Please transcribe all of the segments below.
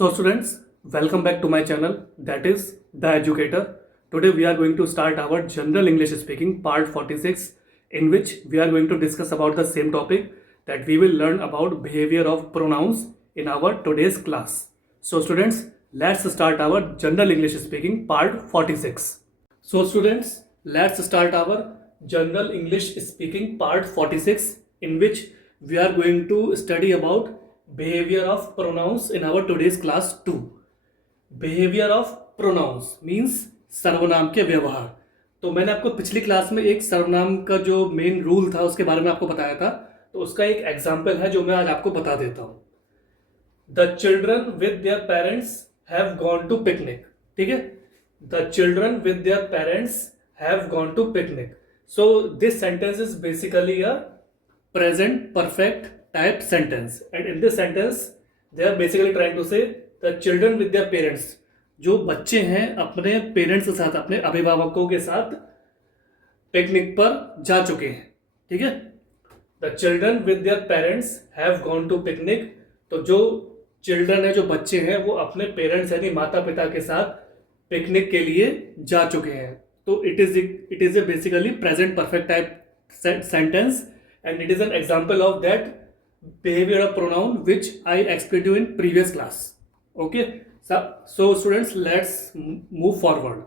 So students, welcome back to my channel, that is The Educator. Today we are going to start our general English speaking part 46, in which we are going to discuss about the same topic, that we will learn about behavior of pronouns in our today's class. So students, let's start our general English speaking part 46. So students, let's start our general English speaking part 46, in which we are going to study about behavior of pronouns in our today's class 2. Behaviour of pronouns means सर्वनाम के व्यवहार. तो मैंने आपको पिछली class में एक सर्वनाम का जो मेन रूल था उसके बारे में आपको बताया था, तो उसका एक एग्जाम्पल है जो मैं आज आपको बता देता हूं. The children with their parents have gone to picnic. ठीक है, the children with their parents have gone to picnic. So this sentence is basically a present perfect type sentence, and in this sentence they are basically trying to say the children with their parents, जो बच्चे हैं अपने parents के साथ, अपने अभिभावकों के साथ पिकनिक पर जा चुके हैं. ठीक है, the children with their parents have gone to picnic. तो जो चिल्ड्रन है, जो बच्चे हैं, वो अपने पेरेंट्स यानी माता पिता के साथ पिकनिक के लिए जा चुके हैं. तो it is a basically present perfect type sentence, and it is an example of that behavior of pronoun which I explained to you in previous class. Okay, so students, let's move forward.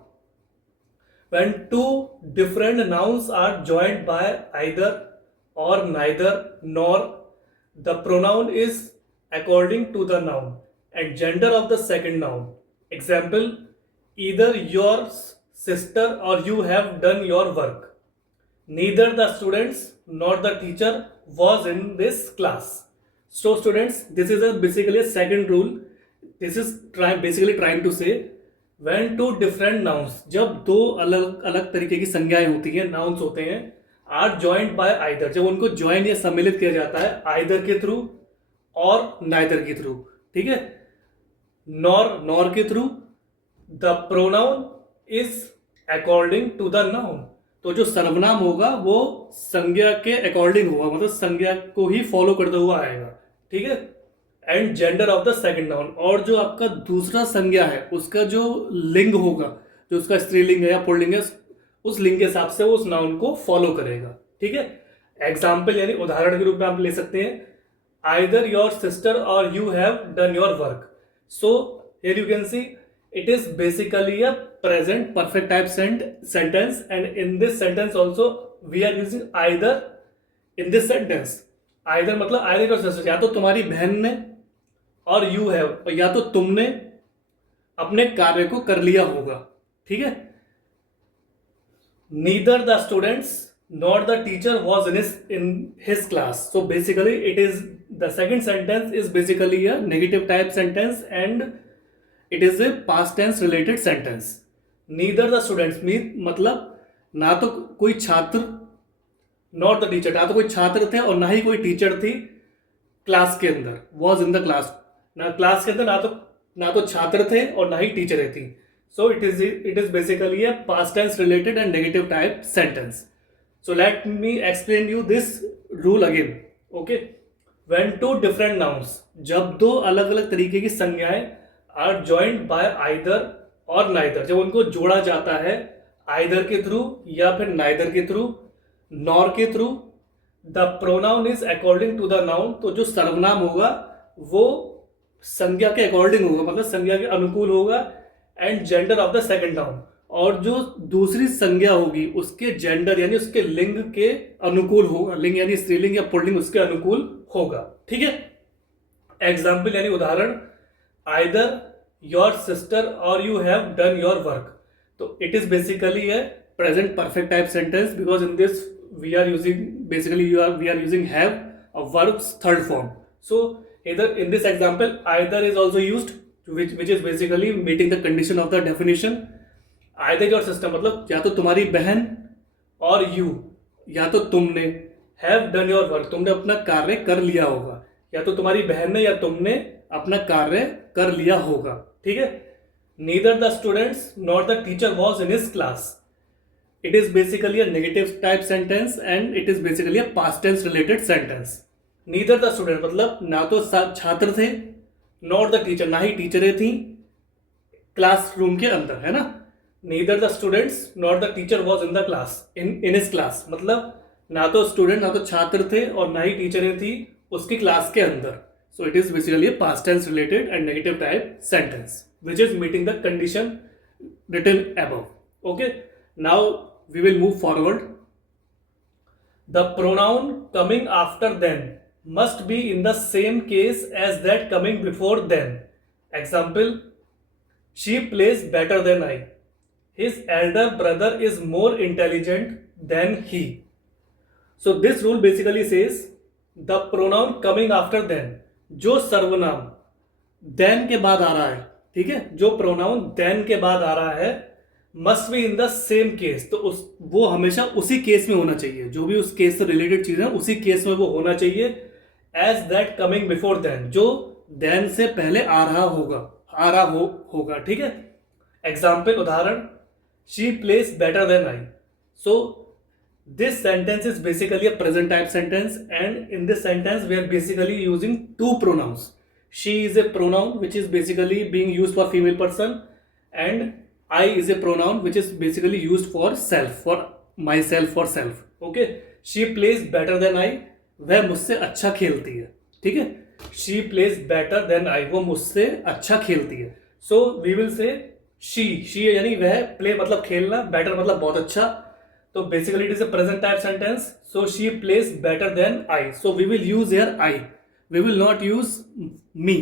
When two different nouns are joined by either or neither nor, the pronoun is according to the noun and gender of the second noun. Example, either your sister or you have done your work. Neither the students nor the teacher was in this class. So students, this is basically a second rule. This is basically trying to say when two different nouns, जब दो अलग अलग तरीके की संज्ञाएं होती हैं, nouns होते हैं, are joined by either, जब उनको join या सम्मिलित किया जाता है either के थ्रू और neither के थ्रू. ठीक है, nor के through, the pronoun is according to the noun. तो जो सर्वनाम होगा वो संज्ञा के अकॉर्डिंग होगा, मतलब संज्ञा को ही फॉलो करते हुआ आएगा. ठीक है, and gender of the second noun, और जो आपका दूसरा संज्ञा है उसका जो लिंग होगा, जो उसका स्त्रीलिंग है या पुल्लिंग है, उस लिंग के हिसाब से वो उस नाउन को फॉलो करेगा. ठीक है, एग्जाम्पल यानी उदाहरण के रूप में आप ले सकते हैं, आइदर योर सिस्टर और you have done your work. So here you can see it is basically a present perfect type sentence, and in this sentence also we are using either. in this sentence either मतलब either your sister, या तो तुम्हारी बहन ने, और you have, या तो तुमने अपने कार्य को कर लिया होगा. ठीक है, neither the students nor the teacher was in his class. So basically it is, the second sentence is basically a negative type sentence and it is a past tense related sentence. Neither the students मतलब ना तो कोई छात्र, not the teacher, ना तो कोई छात्र थे और ना ही कोई टीचर थी क्लास के अंदर, वॉज इन द क्लास, ना क्लास के अंदर ना तो छात्र थे और ना ही टीचरें थी. So it is basically a past tense related and negative type sentence. So let me explain you this rule again. Okay, when two different nouns, जब दो अलग अलग तरीके की संज्ञाएं are joint by either or neither, जब उनको जोड़ा जाता है आइदर के थ्रू या फिर नाइदर के थ्रू, नॉर के through, the pronoun is according to the noun. तो जो सर्वनाम होगा वो संज्ञा के अकॉर्डिंग होगा, मतलब संज्ञा के अनुकूल होगा, and gender of the second noun, और जो दूसरी संज्ञा होगी उसके जेंडर यानी उसके लिंग के अनुकूल होगा, लिंग यानी स्त्रीलिंग या पुल्लिंग उसके अनुकूल होगा. ठीक है, एग्जाम्पल यानी उदाहरण, either your sister or you have done your work. So it is basically a present perfect type sentence, because in this we are using basically we are using have, a verb's third form. So either in this example either is also used, which is basically meeting the condition of the definition. Either your sister मतलब या तो तुम्हारी बहन, और you या तो तुमने, have done your work तुमने अपना कार्य कर लिया होगा, या तो तुम्हारी बहन ने या तुमने अपना कार्य कर लिया होगा. ठीक है, neither the students nor the teacher was in his class. It is basically a negative type sentence and it is basically a past tense related sentence. Neither the student मतलब ना तो छात्र थे नॉट द टीचर, ना ही टीचरें थी classroom के अंदर, है ना. Neither the students not the teacher was in the class, in his class, मतलब ना तो स्टूडेंट ना तो छात्र थे और ना ही टीचरें थी उसकी क्लास के अंदर. So it is basically past tense related and negative type sentence which is meeting the condition written above. Okay, now we will move forward. The pronoun coming after then must be in the same case as that coming before then. Example, she plays better than I. His elder brother is more intelligent than he. So this rule basically says the pronoun coming after then, जो सर्वनाम then के बाद आ रहा है, ठीक है, जो pronoun then के बाद आ रहा है, must be in the same case. तो वो हमेशा उसी केस में होना चाहिए, जो भी उस केस से रिलेटेड चीज है उसी केस में वो होना चाहिए as that coming before then, जो देन से पहले आ रहा होगा, ठीक है. एग्जाम्पल, उदाहरण, she plays better than I. So this sentence is basically a present type sentence and in this sentence we are basically using two pronouns. She is a pronoun which is basically being used for female person and I is a pronoun which is basically used for self, for myself, for self. Okay, she plays better than I, वह मुझसे अच्छा खेलती है, ठीक है. She plays better than I, वो मुझसे अच्छा खेलती है. So we will say she यानी वह, play मतलब खेलना, better मतलब बहुत अच्छा. तो basically it is a present type sentence. So she plays better than I. So we will use here I. We will not use me.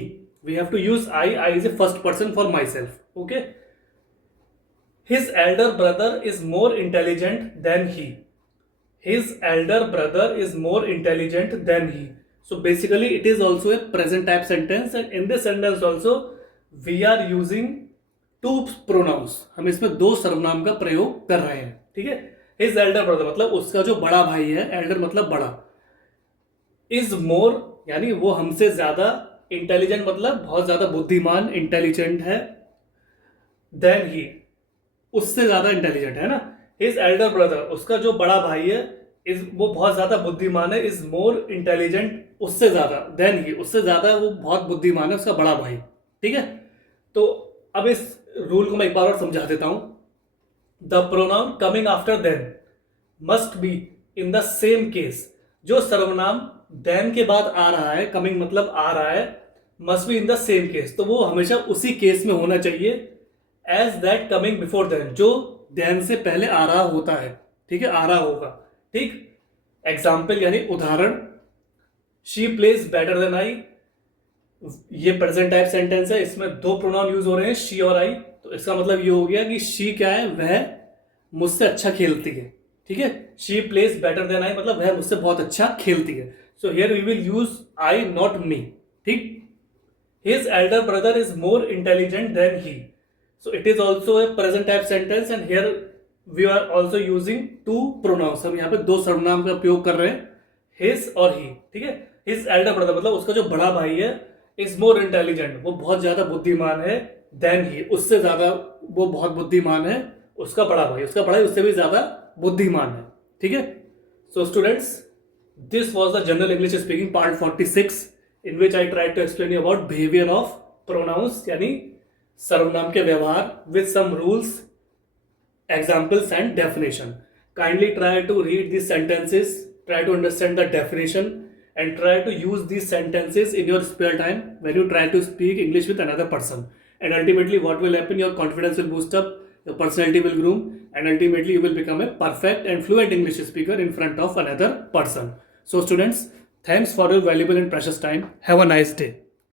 We have to use I. I is a first person for myself. Okay. His elder brother is more intelligent than he. His elder brother is more intelligent than he. So basically it is also a present type sentence and in this sentence also we are using two pronouns. हम इसमें दो सर्वनाम का प्रयोग कर रहे हैं, ठीक है. His elder brother मतलब उसका जो बड़ा भाई है, elder मतलब बड़ा, is more यानी वो हमसे ज्यादा, इंटेलिजेंट मतलब बहुत ज्यादा बुद्धिमान, इंटेलिजेंट है, देन ही, उससे ज्यादा इंटेलिजेंट है ना. हिज एल्डर ब्रदर, उसका जो बड़ा भाई है, इज वो बहुत ज्यादा बुद्धिमान है, इज मोर इंटेलिजेंट, उससे ज्यादा, देन ही, उससे ज्यादा वो बहुत बुद्धिमान है उसका बड़ा भाई, ठीक है. तो अब इस रूल को मैं एक बार और समझा देता हूं. The pronoun coming after then must be in the same case, जो सर्वनाम देन के बाद आ रहा है, कमिंग मतलब आ रहा है, must be in the same case, तो वो हमेशा उसी केस में होना चाहिए as that coming before then, जो देन से पहले आ रहा होता है, ठीक है, आ रहा होगा, ठीक. एग्जाम्पल यानी उदाहरण, she plays better than I, ये प्रेजेंट टाइप सेंटेंस है, इसमें दो प्रोनाउन यूज हो रहे हैं, शी और आई. तो इसका मतलब ये हो गया कि शी क्या है, वह मुझसे अच्छा खेलती है, ठीक है. She plays better than I मतलब वह मुझसे बहुत अच्छा खेलती है. So here we will use I, not me. ठीक. His elder brother is more intelligent than he. So it is also a present type sentence and here we are also using two pronouns. हम यहाँ पे दो सर्वनाम का उपयोग कर रहे हैं, his और he, ठीक है. His elder brother मतलब उसका जो बड़ा भाई है, is more intelligent, वो बहुत ज्यादा बुद्धिमान है, than he, उससे ज्यादा वो बहुत बुद्धिमान है, उसका बड़ा भाई उससे भी ज्यादा बुद्धिमान है, ठीक है. So students, this was the general English speaking part 46 in which I tried to explain you about behavior of pronouns यानी सर्वनाम के व्यवहार with some rules, examples and definition. Kindly try to read these sentences, try to understand the definition and try to use these sentences in your spare time when you try to speak English with another person. And ultimately what will happen, your confidence will boost up, your personality will groom and ultimately you will become a perfect and fluent English speaker in front of another person. So students, thanks for your valuable and precious time. Have a nice day.